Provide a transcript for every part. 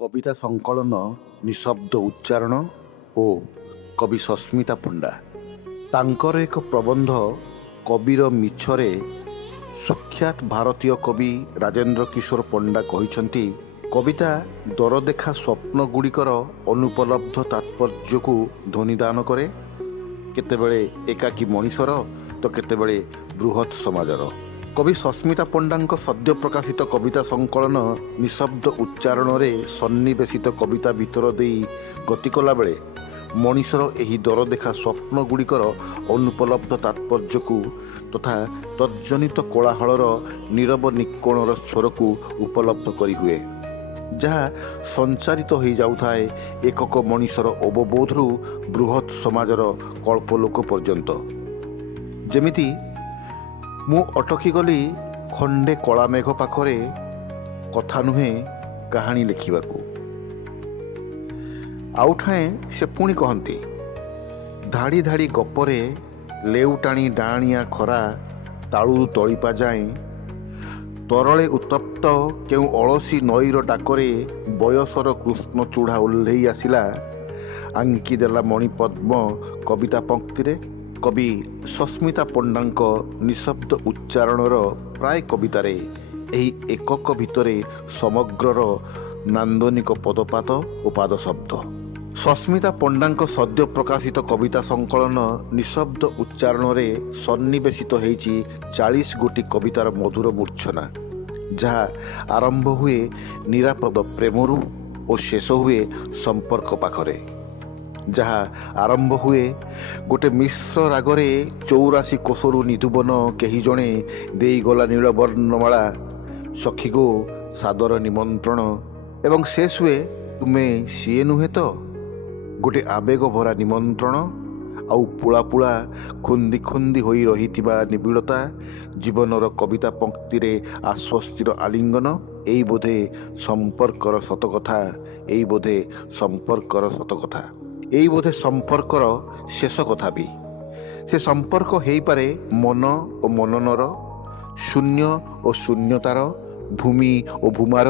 କବିତା ସଂକଳନ ନିଶବ୍ଦ ଉଚ୍ଚାରଣ ଓ କବି ସସ୍ମିତା ପଣ୍ଡା। ତାଙ୍କର ଏକ ପ୍ରବନ୍ଧ କବିର ମିଛରେ ସୁଖ୍ୟାତ ଭାରତୀୟ କବି ରାଜେନ୍ଦ୍ର କିଶୋର ପଣ୍ଡା କହିଛନ୍ତି, କବିତା ଦରଦେଖା ସ୍ୱପ୍ନ ଗୁଡ଼ିକର ଅନୁପଲବ୍ଧ ତାତ୍ପର୍ଯ୍ୟକୁ ଧ୍ୱନିଦାନ କରେ, କେତେବେଳେ ଏକାକୀ ମଣିଷର ତ କେତେବେଳେ ବୃହତ୍ ସମାଜର। କବି ସସ୍ମିତା ପଣ୍ଡାଙ୍କ ସଦ୍ୟ ପ୍ରକାଶିତ କବିତା ସଂକଳନ ନିଶବ୍ଦ ଉଚ୍ଚାରଣରେ ସନ୍ନିବେଶିତ କବିତା ଭିତର ଦେଇ ଗତି କଲାବେଳେ ମଣିଷର ଏହି ଦରଦେଖା ସ୍ୱପ୍ନ ଗୁଡ଼ିକର ଅନୁପଲବ୍ଧ ତାତ୍ପର୍ଯ୍ୟକୁ ତଥା ତଜ୍ଜନିତ କୋଳାହଳର ନୀରବ ନିକୋଣର ସ୍ୱରକୁ ଉପଲବ୍ଧ କରିହୁଏ, ଯାହା ସଞ୍ଚାରିତ ହୋଇଯାଉଥାଏ ଏକକ ମଣିଷର ଅବବୋଧରୁ ବୃହତ୍ ସମାଜର କଳ୍ପଲୋକ ପର୍ଯ୍ୟନ୍ତ। ଯେମିତି ମୁଁ ଅଟକିଗଲି ଖଣ୍ଡେ କଳାମେଘ ପାଖରେ, କଥା ନୁହେଁ କାହାଣୀ ଲେଖିବାକୁ। ଆଉଠାଏ ସେ ପୁଣି କହନ୍ତି, ଧାଡ଼ି ଧାଡ଼ି ଗପରେ ଲେଉଟାଣି ଡାଆଣିଆ ଖରା ତାଳୁରୁ ତଳିପା ଯାଏଁ, ତରଳେ ଉତ୍ତପ୍ତ କେଉଁ ଅଳସୀ ନଈର ଡାକରେ ବୟସର କୃଷ୍ଣଚୂଡ଼ା ଓହ୍ଲେଇ ଆସିଲା, ଆଙ୍କିଦେଲା ମଣିପଦ୍ମ କବିତା ପଂକ୍ତିରେ। କବି ସସ୍ମିତା ପଣ୍ଡାଙ୍କ ନିଶବ୍ଦ ଉଚ୍ଚାରଣର ପ୍ରାୟ କବିତାରେ ଏହି ଏକକ ଭିତରେ ସମଗ୍ରର ନାନ୍ଦନିକ ପଦପାତ ଓ ପାଦଶବ୍ଦ। ସସ୍ମିତା ପଣ୍ଡାଙ୍କ ସଦ୍ୟ ପ୍ରକାଶିତ କବିତା ସଂକଳନ ନିଶବ୍ଦ ଉଚ୍ଚାରଣରେ ସନ୍ନିବେଶିତ ହୋଇଛି 40 ଗୋଟି କବିତାର ମଧୁର ମୂର୍ଚ୍ଛନା, ଯାହା ଆରମ୍ଭ ହୁଏ ନିରାପଦ ପ୍ରେମରୁ ଓ ଶେଷ ହୁଏ ସମ୍ପର୍କ ପାଖରେ, ଯାହା ଆରମ୍ଭ ହୁଏ ଗୋଟେ ମିଶ୍ର ରାଗରେ 84 କୋଶରୁ ନିଧୁବନ କେହି ଜଣେ ଦେଇଗଲା ନୀଳବର୍ଣ୍ଣମାଳା, ସଖୀଗୋ ସାଦର ନିମନ୍ତ୍ରଣ, ଏବଂ ଶେଷ ହୁଏ ତୁମେ ସିଏ ନୁହେଁ ତ, ଗୋଟେ ଆବେଗ ଭରା ନିମନ୍ତ୍ରଣ। ଆଉ ପୁଳା ପୁଳା ଖୁନ୍ଦି ଖୁନ୍ଦି ହୋଇ ରହିଥିବା ନିବିଡ଼ତା, ଜୀବନର କବିତା ପଂକ୍ତିରେ ଆଶ୍ୱସ୍ତିର ଆଲିଙ୍ଗନ। ଏଇ ବୋଧେ ସମ୍ପର୍କର ସତକଥା, ଏଇ ବୋଧେ ସମ୍ପର୍କର ସତକଥା, ଏଇ ବୋଧେ ସମ୍ପର୍କର ଶେଷ କଥା ବି। ସେ ସମ୍ପର୍କ ହେଇପାରେ ମନ ଓ ମନନର, ଶୂନ୍ୟ ଓ ଶୂନ୍ୟତାର, ଭୂମି ଓ ଭୂମାର,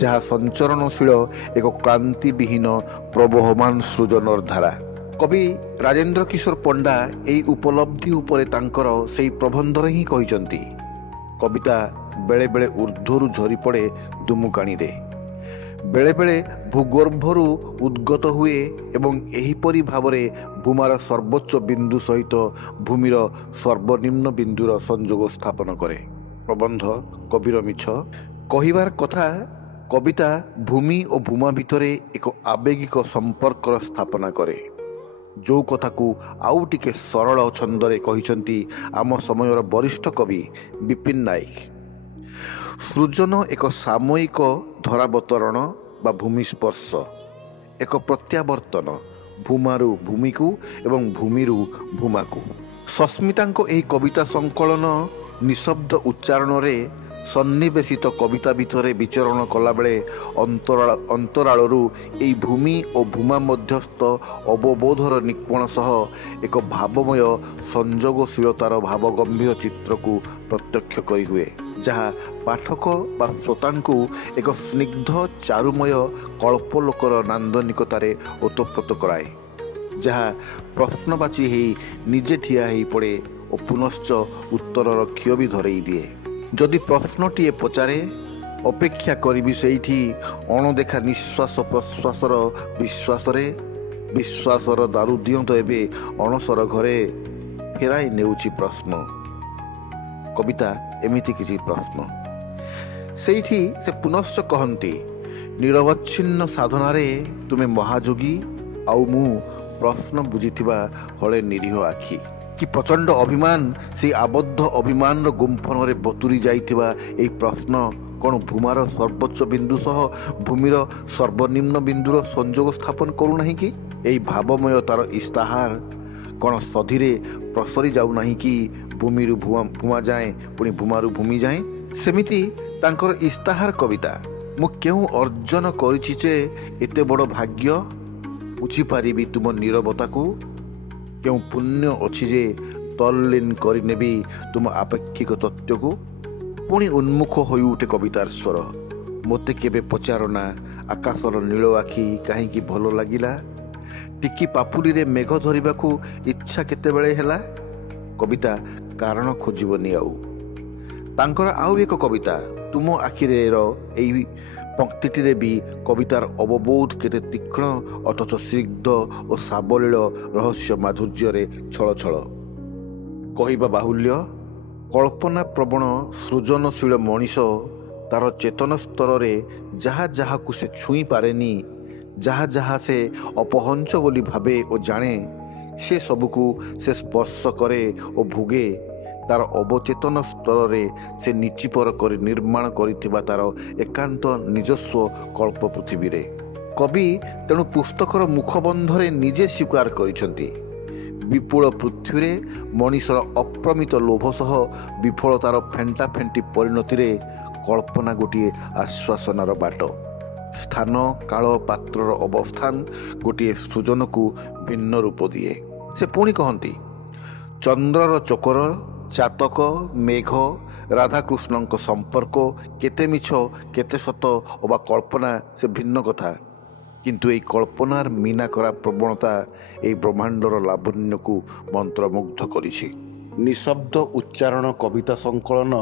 ଯାହା ସଞ୍ଚରଣଶୀଳ ଏକ କ୍ଳାନ୍ତିବିହୀନ ପ୍ରବହମାନ ସୃଜନର ଧାରା। କବି ରାଜେନ୍ଦ୍ର କିଶୋର ପଣ୍ଡା ଏହି ଉପଲବ୍ଧି ଉପରେ ତାଙ୍କର ସେହି ପ୍ରବନ୍ଧରେ ହିଁ କହିଛନ୍ତି, କବିତା ବେଳେବେଳେ ଊର୍ଦ୍ଧ୍ୱରୁ ଝରିପଡ଼େ ଦୁମୁକାଣିରେ, ବେଳେବେଳେ ଭୂଗର୍ଭରୁ ଉଦ୍ଗତ ହୁଏ ଏବଂ ଏହିପରି ଭାବରେ ଭୂମାର ସର୍ବୋଚ୍ଚ ବିନ୍ଦୁ ସହିତ ଭୂମିର ସର୍ବନିମ୍ନ ବିନ୍ଦୁର ସଂଯୋଗ ସ୍ଥାପନ କରେ। ପ୍ରବନ୍ଧ କବିର ମିଛ। କହିବାର କଥା, କବିତା ଭୂମି ଓ ଭୂମା ଭିତରେ ଏକ ଆବେଗିକ ସମ୍ପର୍କର ସ୍ଥାପନା କରେ, ଯେଉଁ କଥାକୁ ଆଉ ଟିକେ ସରଳ ଛନ୍ଦରେ କହିଛନ୍ତି ଆମ ସମୟର ବରିଷ୍ଠ କବି ବିପିନ ନାୟକ। ସୃଜନ ଏକ ସାମୟିକ ଧରାବତରଣ ବା ଭୂମିସ୍ପର୍ଶ, ଏକ ପ୍ରତ୍ୟାବର୍ତ୍ତନ ଭୂମାରୁ ଭୂମିକୁ ଏବଂ ଭୂମିରୁ ଭୂମାକୁ। ସସ୍ମିତାଙ୍କ ଏହି କବିତା ସଂକଳନ ନିଶବ୍ଦ ଉଚ୍ଚାରଣରେ ସନ୍ନିବେଶିତ କବିତା ଭିତରେ ବିଚରଣ କଲାବେଳେ ଅନ୍ତରାଳରୁ ଏହି ଭୂମି ଓ ଭୂମା ମଧ୍ୟସ୍ଥ ଅବବୋଧର ନିକ୍ୱଣ ସହ ଏକ ଭାବମୟ ସଂଯୋଗଶୀଳତାର ଭାବଗମ୍ଭୀର ଚିତ୍ରକୁ ପ୍ରତ୍ୟକ୍ଷ କରିହୁଏ, ଯାହା ପାଠକ ବା ଶ୍ରୋତାଙ୍କୁ ଏକ ସ୍ନିଗ୍ଧ ଚାରୁମୟ କଳ୍ପଲୋକର ନାନ୍ଦନିକତାରେ ଓତପ୍ରୋତ କରାଏ, ଯାହା ପ୍ରଶ୍ନବାଚୀ ହେଇ ନିଜେ ଠିଆ ହୋଇପଡ଼େ ଓ ପୁନଶ୍ଚ ଉତ୍ତରର ଖିଅ ବି ଧରେଇ ଦିଏ। ଯଦି ପ୍ରଶ୍ନଟିଏ ପଚାରେ, ଅପେକ୍ଷା କରିବି ସେଇଠି ଅଣଦେଖା ନିଶ୍ୱାସ ପ୍ରଶ୍ୱାସର ବିଶ୍ୱାସରେ, ବିଶ୍ୱାସର ଦାରୁ ଦିଅନ୍ତ ଏବେ ଅଣସର ଘରେ, ଫେରାଇ ନେଉଛି ପ୍ରଶ୍ନ। କବିତା ଏମିତି କିଛି ପ୍ରଶ୍ନ। ସେଇଠି ସେ ପୁନଶ୍ଚ କହନ୍ତି, ନିରବଚ୍ଛିନ୍ନ ସାଧନାରେ ତୁମେ ମହାଯୋଗୀ, ଆଉ ମୁଁ ପ୍ରଶ୍ନ ବୁଝିଥିବା ହଳେ ନିରୀହ ଆଖି। କି ପ୍ରଚଣ୍ଡ ଅଭିମାନ, ସେଇ ଆବଦ୍ଧ ଅଭିମାନର ଗୁମ୍ଫନରେ ବତୁରି ଯାଇଥିବା ଏହି ପ୍ରଶ୍ନ କ'ଣ ଭୂମାର ସର୍ବୋଚ୍ଚ ବିନ୍ଦୁ ସହ ଭୂମିର ସର୍ବନିମ୍ନ ବିନ୍ଦୁର ସଂଯୋଗ ସ୍ଥାପନ କରୁନାହିଁ କି? ଏହି ଭାବମୟତାର ଇସ୍ତାହାର କ'ଣ ସଧିରେ ପ୍ରସରି ଯାଉନାହିଁ କି ଭୂମିରୁ ଭୂମା ଯାଏଁ, ପୁଣି ଭୂମାରୁ ଭୂମି ଯାଏଁ? ସେମିତି ତାଙ୍କର ଇସ୍ତାହାର କବିତା। ମୁଁ କେଉଁ ଅର୍ଜନ କରିଛି ଯେ ଏତେ ବଡ଼ ଭାଗ୍ୟ, ବୁଝିପାରିବି ତୁମ ନୀରବତାକୁ, କେଉଁ ପୁଣ୍ୟ ଅଛି ଯେ ତଲ୍ଲୀନ କରିନେବି ତୁମ ଆପେକ୍ଷିକ ତତ୍ତ୍ୱକୁ। ପୁଣି ଉନ୍ମୁଖ ହୋଇଉଠେ କବିତାର ସ୍ୱର, ମୋତେ କେବେ ପଚାରନା ଆକାଶର ନୀଳ ଆଖି କାହିଁକି ଭଲ ଲାଗିଲା, ଟିକି ପାପୁଲିରେ ମେଘ ଧରିବାକୁ ଇଚ୍ଛା କେତେବେଳେ ହେଲା। କବିତା କାରଣ ଖୋଜିବନି ଆଉ। ତାଙ୍କର ଆଉ ଏକ କବିତା ତୁମ ଆଖିରେର ଏଇ ପଂକ୍ତିଟିରେ ବି କବିତାର ଅବବୋଧ କେତେ ତୀକ୍ଷ୍ଣ ଅଥଚ ସ୍ନିଗ୍ଧ ଓ ସାବଲୀଳ ରହସ୍ୟ ମାଧୁର୍ଯ୍ୟରେ ଛଳଛଳ। କହିବା ବାହୁଲ୍ୟ, କଳ୍ପନା ପ୍ରବଣ ସୃଜନଶୀଳ ମଣିଷ ତାର ଚେତନ ସ୍ତରରେ ଯାହା ଯାହାକୁ ସେ ଛୁଇଁ ପାରେନି, ଯାହା ଯାହା ସେ ଅପହଞ୍ଚ ବୋଲି ଭାବେ ଓ ଜାଣେ, ସେ ସବୁକୁ ସେ ସ୍ପର୍ଶ କରେ ଓ ଭୋଗେ। ତାର ଅବଚେତନ ସ୍ତରରେ ସେ ନିଚିପର କରି ନିର୍ମାଣ କରିଥିବା ତାର ଏକାନ୍ତ ନିଜସ୍ୱ କଳ୍ପ ପୃଥିବୀରେ। କବି ତେଣୁ ପୁସ୍ତକର ମୁଖବନ୍ଧରେ ନିଜେ ସ୍ୱୀକାର କରିଛନ୍ତି, ବିପୁଳ ପୃଥ୍ୱୀରେ ମଣିଷର ଅପ୍ରମିତ ଲୋଭ ସହ ବିଫଳତାର ଫେଣ୍ଟା ଫେଣ୍ଟି ପରିଣତିରେ କଳ୍ପନା ଗୋଟିଏ ଆଶ୍ୱାସନାର ବାଟ। ସ୍ଥାନ କାଳ ପାତ୍ରର ଅବସ୍ଥାନ ଗୋଟିଏ ସୃଜନକୁ ଭିନ୍ନ ରୂପ ଦିଏ। ସେ ପୁଣି କହନ୍ତି, ଚନ୍ଦ୍ରର ଚକର, ଚାତକ, ମେଘ, ରାଧାକୃଷ୍ଣଙ୍କ ସମ୍ପର୍କ କେତେ ମିଛ କେତେ ସତ ଅବା କଳ୍ପନା ସେ ଭିନ୍ନ କଥା, କିନ୍ତୁ ଏହି କଳ୍ପନାର ମୀନାକରା ପ୍ରବଣତା ଏହି ବ୍ରହ୍ମାଣ୍ଡର ଲାବଣ୍ୟକୁ ମନ୍ତ୍ରମୁଗ୍ଧ କରିଛି। ନିଶବ୍ଦ ଉଚ୍ଚାରଣ କବିତା ସଂକଳନ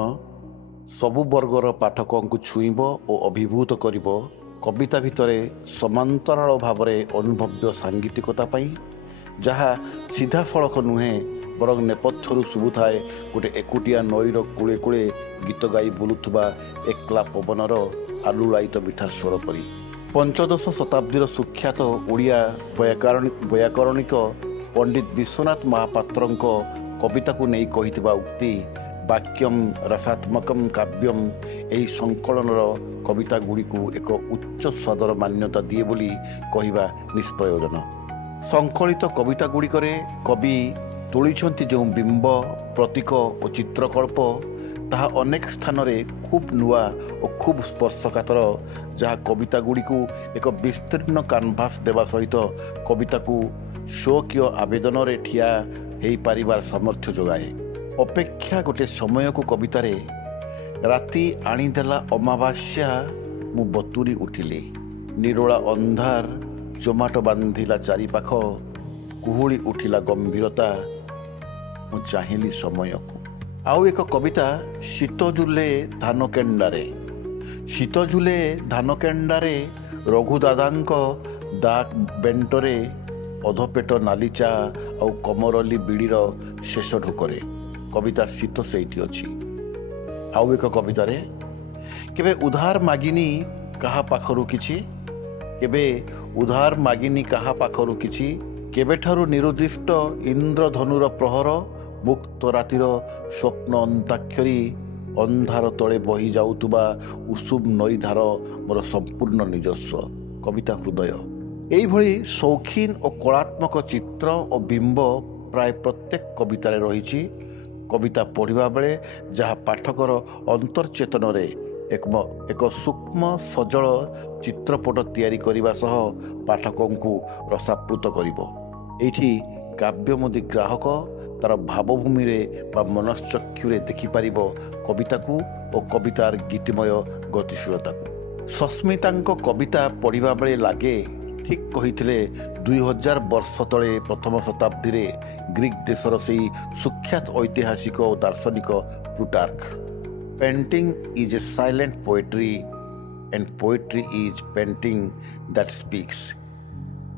ସବୁ ବର୍ଗର ପାଠକଙ୍କୁ ଛୁଇଁବ ଓ ଅଭିଭୂତ କରିବ। କବିତା ଭିତରେ ସମାନ୍ତରାଳ ଭାବରେ ଅନୁଭବ୍ୟ ସାଙ୍ଗୀତିକତା ପାଇଁ, ଯାହା ସିଧାସଳଖ ନୁହେଁ ବରଂ ନେପଥ୍ୟରୁ ଶୁଭୁଥାଏ ଗୋଟେ ଏକୁଟିଆ ନଈର କୂଳେ କୂଳେ ଗୀତ ଗାଇ ବୁଲୁଥିବା ଏକଲା ପବନର ଆଲୁଳାୟିତ ମିଠା ସ୍ୱର ପରି। ପଞ୍ଚଦଶ ଶତାବ୍ଦୀର ସୁଖ୍ୟାତ ଓଡ଼ିଆ ବୈୟାକରଣିକ ପଣ୍ଡିତ ବିଶ୍ୱନାଥ ମହାପାତ୍ରଙ୍କ କବିତାକୁ ନେଇ କହିଥିବା ଉକ୍ତି ବାକ୍ୟମ୍ ରସାତ୍ମକମ୍ କାବ୍ୟମ୍ ଏହି ସଂକଳନର କବିତା ଗୁଡ଼ିକୁ ଏକ ଉଚ୍ଚ ସ୍ୱାଦର ମାନ୍ୟତା ଦିଏ ବୋଲି କହିବା ନିଷ୍ପ୍ରୟୋଜନ। ସଂକଳିତ କବିତା ଗୁଡ଼ିକରେ କବି ତୋଳିଛନ୍ତି ଯେଉଁ ବିମ୍ବ, ପ୍ରତୀକ ଓ ଚିତ୍ରକଳ୍ପ, ତାହା ଅନେକ ସ୍ଥାନରେ ଖୁବ୍ ନୂଆ ଓ ଖୁବ୍ ସ୍ପର୍ଶକାତର, ଯାହା କବିତା ଗୁଡ଼ିକୁ ଏକ ବିସ୍ତୀର୍ଣ୍ଣ କାନଭାସ୍ ଦେବା ସହିତ କବିତାକୁ ସ୍ୱକୀୟ ଆବେଦନରେ ଠିଆ ହୋଇପାରିବାର ସାମର୍ଥ୍ୟ ଯୋଗାଏ। ଅପେକ୍ଷା ଗୋଟିଏ ସମୟକୁ କବିତାରେ ରାତି ଆଣିଦେଲା ଅମାବାସ୍ୟା ମୁଁ ବତୁରି ଉଠିଲି, ନିରୋଳା ଅନ୍ଧାର ଜମାଟ ବାନ୍ଧିଲା ଚାରିପାଖ, କୁହୁଳି ଉଠିଲା ଗମ୍ଭୀରତା ମୁଁ ଚାହିଁଲି ସମୟକୁ। ଆଉ ଏକ କବିତା ଶୀତ ଝୁଲେ ଧାନ କେଣ୍ଡାରେ। ଶୀତ ଝୁଲେ ଧାନ କେଣ୍ଡାରେ ରଘୁଦାଦାଙ୍କ ଦା ବେଣ୍ଟରେ, ଅଧପେଟ ନାଲିଚା ଆଉ କମରଲି ବିଡ଼ିର ଶେଷ ଢୋକରେ। କବିତା ଶୀତ ସେଇଠି ଅଛି। ଆଉ ଏକ କବିତାରେ କେବେ ଉଧାର ମାଗିନି କାହା ପାଖରୁ କିଛି, କେବେ ଉଧାର ମାଗିନି କାହା ପାଖରୁ କିଛି, କେବେଠାରୁ ନିରୁଦ୍ଦିଷ୍ଟ ଇନ୍ଦ୍ରଧନୁର ପ୍ରହର, ମୁକ୍ତ ରାତିର ସ୍ୱପ୍ନ ଅନ୍ତାକ୍ଷରୀ, ଅନ୍ଧାର ତଳେ ବହି ଯାଉଥିବା ଉଷୁମ ନଈଧାର ମୋର ସମ୍ପୂର୍ଣ୍ଣ ନିଜସ୍ୱ। କବିତା ହୃଦୟ। ଏଇଭଳି ସୌଖିନ ଓ କଳାତ୍ମକ ଚିତ୍ର ଓ ବିମ୍ବ ପ୍ରାୟ ପ୍ରତ୍ୟେକ କବିତାରେ ରହିଛି। କବିତା ପଢ଼ିବା ବେଳେ ଯାହା ପାଠକର ଅନ୍ତର୍ଚେତନରେ ଏକ ସୂକ୍ଷ୍ମ ସଜଳ ଚିତ୍ରପଟ ତିଆରି କରିବା ସହ ପାଠକଙ୍କୁ ରସାପ୍ଲୁତ କରିବ। ଏଇଠି କାବ୍ୟମୋଦୀ ଗ୍ରାହକ ତାର ଭାବଭୂମିରେ ବା ମନଶ୍ଚକ୍ଷୁରେ ଦେଖିପାରିବ କବିତାକୁ ଓ କବିତାର ଗୀତିମୟ ଗତିଶୀଳତାକୁ। ସସ୍ମିତାଙ୍କ କବିତା ପଢ଼ିବା ବେଳେ ଲାଗେ ଠିକ୍ କହିଥିଲେ 2000 ବର୍ଷ ତଳେ ପ୍ରଥମ ଶତାବ୍ଦୀରେ ଗ୍ରୀକ୍ ଦେଶର ସେହି ସୁଖ୍ୟାତ ଐତିହାସିକ ଓ ଦାର୍ଶନିକ Plutarch. Painting is a silent poetry and poetry is painting that speaks.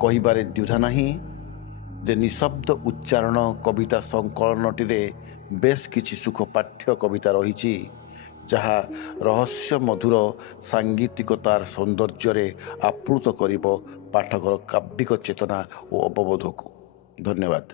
କହିବାରେ ଦ୍ୱିଧା ନାହିଁ ଯେ ନିଶବ୍ଦ ଉଚ୍ଚାରଣ କବିତା ସଂକଳନଟିରେ ବେଶ କିଛି ସୁଖପାଠ୍ୟ କବିତା ରହିଛି, ଯାହା ରହସ୍ୟ ମଧୁର ସାଙ୍ଗୀତିକତାର ସୌନ୍ଦର୍ଯ୍ୟରେ ଆପ୍ଲୁତ କରିବ ପାଠକର କାବ୍ୟିକ ଚେତନା ଓ ଅବବୋଧକୁ। ଧନ୍ୟବାଦ।